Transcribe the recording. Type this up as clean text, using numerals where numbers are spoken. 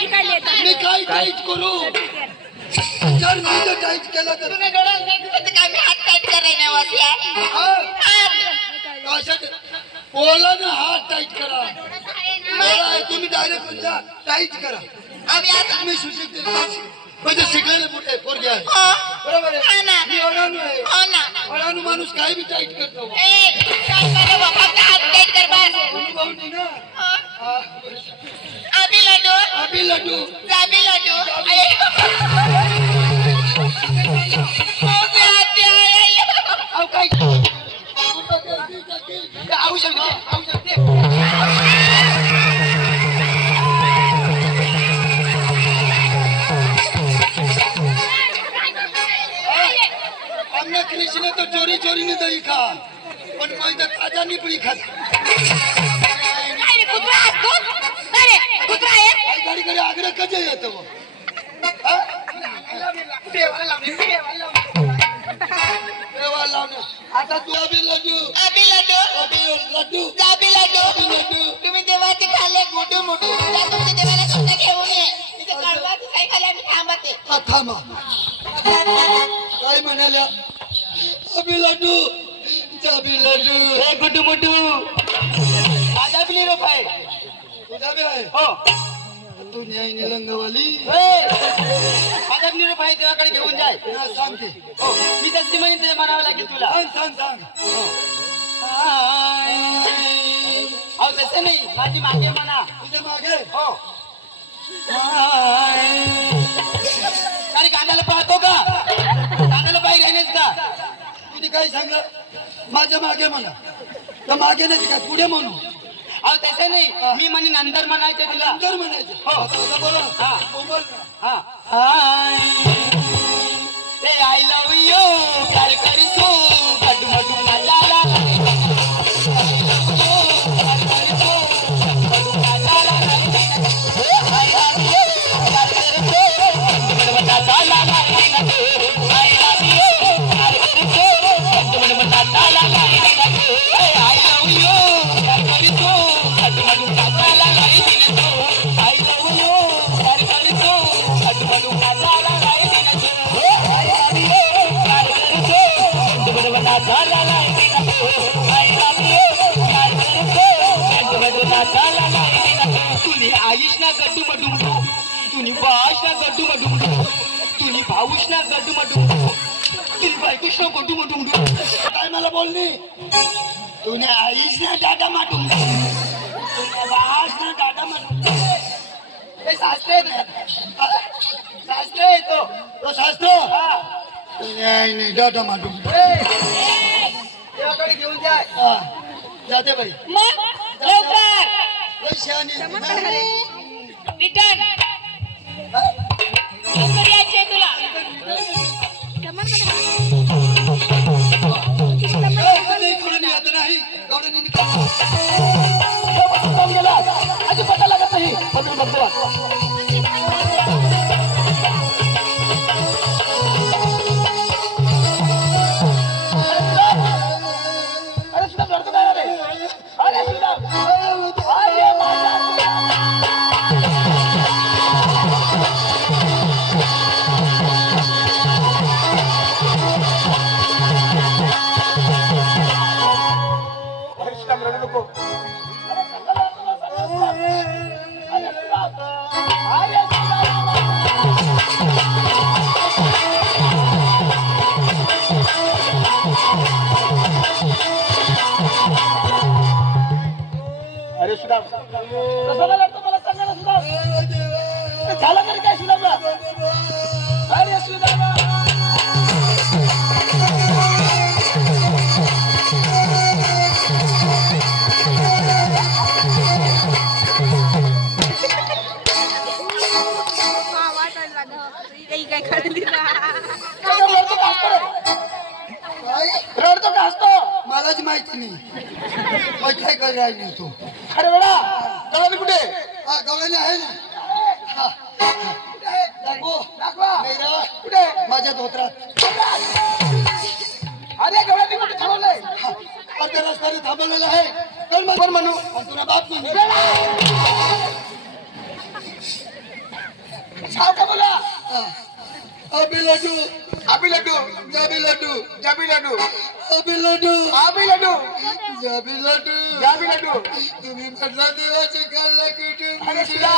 मी काय टाईट करू जर मी जर टाईट केलं तर तुम्ही डोळ्याला नाही दिसत काय मी हात टाईट करायला वाटल्या बोला ना हात टाईट करा बोला तुम्ही डायरेक्ट टाईट करा आम्ही आता तुम्ही सुशिक्षित म्हणजे शिकायला मोठे पोरगे आहे हो बरोबर हो आहे ना मी अडाणू आहे हो ना अडाणू माणूस काही बी टाईट करतो ए काय करे बाबा हात टाईट कर बस अनुभव नाही ना अभी लड्डू अभी लड्डू जाबी लड्डू अहो काय औषध घे, औषध घे. हमने कृष्ण तो चोरी चोरी ने दही खा पण मैं तो ताजा निपड़ी खा गाडी गाडी आग्रह कधी येतो आता तू अभी लड्डू अभी लड्डू अभी लड्डू जाबी लड्डू अभी लड्डू तुम्ही देवाचे खाल्ले मोठू मोठू त्या तुमच्या देवाला स्वतः घेऊन ये तिथे कडवाचं काय खाल्ले आम्ही थांबते हा थांबा काय म्हणाल्या अभी लड्डू अभी लड्डू हे गुड्डू मुड्डू माझा बी निरोप आहे तुझा बी आहे हो तू न्याय निलंगवाली माझा बी निरोप आहे देवाकडे घेऊन जाय हा, सांगते हो मी तसली म्हणजे ते म्हणावं लागेल तुला सांग सांग सांग हो तसं नाही माझी मागे म्हणा तुझ्या मागे हो अरे गाण्याला पाहतो का गाण्याला पाहिजे राहिलेस का तुझी काय सांगलं माझ्या मागे म्हणा तर मागे नाही का पुढे म्हणू अहो तसं नाही मी म्हणे नंतर म्हणायचं तुला नंतर म्हणायचं हो. आता बोला हा. हो, बोल ना. ते आय लव यू कर करतो गट मटू नाचाला तुम्ही आईश ना गड्डू मडू तुम्ही बाश ना गड्डू मडू तुम्ही भाऊश ना गड्डू मडू तुम्ही बायकोश ना गड्डू मडू काय मला बोलली तुने आईस ना डाटा माटून वास ना डाटा माटून हे शास्त्र आहे शास्त्र आहे तो तो शास्त्र हा तुने आई नाही डाटा माटून देवाकडे घेऊन जाय हा जाते बाई मग लवकर पैसे आणि रिटर्न लवकर यायचे तुला इकडून येत नाही गवड्याने अजिबात लागत नाही बघू बघतो अरे सुद्धा लढतो काय रे अरे सुद्धा अरे माझा अरे सुदाम कशाला लढतो मला सांगा ना सुदाम झालं तरी काय सुदामला अरे सुदाम रडतो का हसतो मलाच माहिती नाही मग काय कर राहिली तू अरे बेडा गवळणी कुठे हा गवळ्याने आहे ना हा. दाखव दाखवा नाही रे. कुठे माझ्या धोत्रात अरे गवळणी कुठे थांबवलंय अर्ध्या रस्त्याने थांबवलेलं आहे पण म्हणू आणि तुला बाप म्हणू सावका बोला. अबी लड्डू अभी लड्डू जाबी लड्डू जाबी लड्डू अबी लड्डू अभी लड्डू जाबी लड्डू जाबी लड्डू. तुम्ही म्हटला देवाचे खाल्ला कुठे अरे सुधा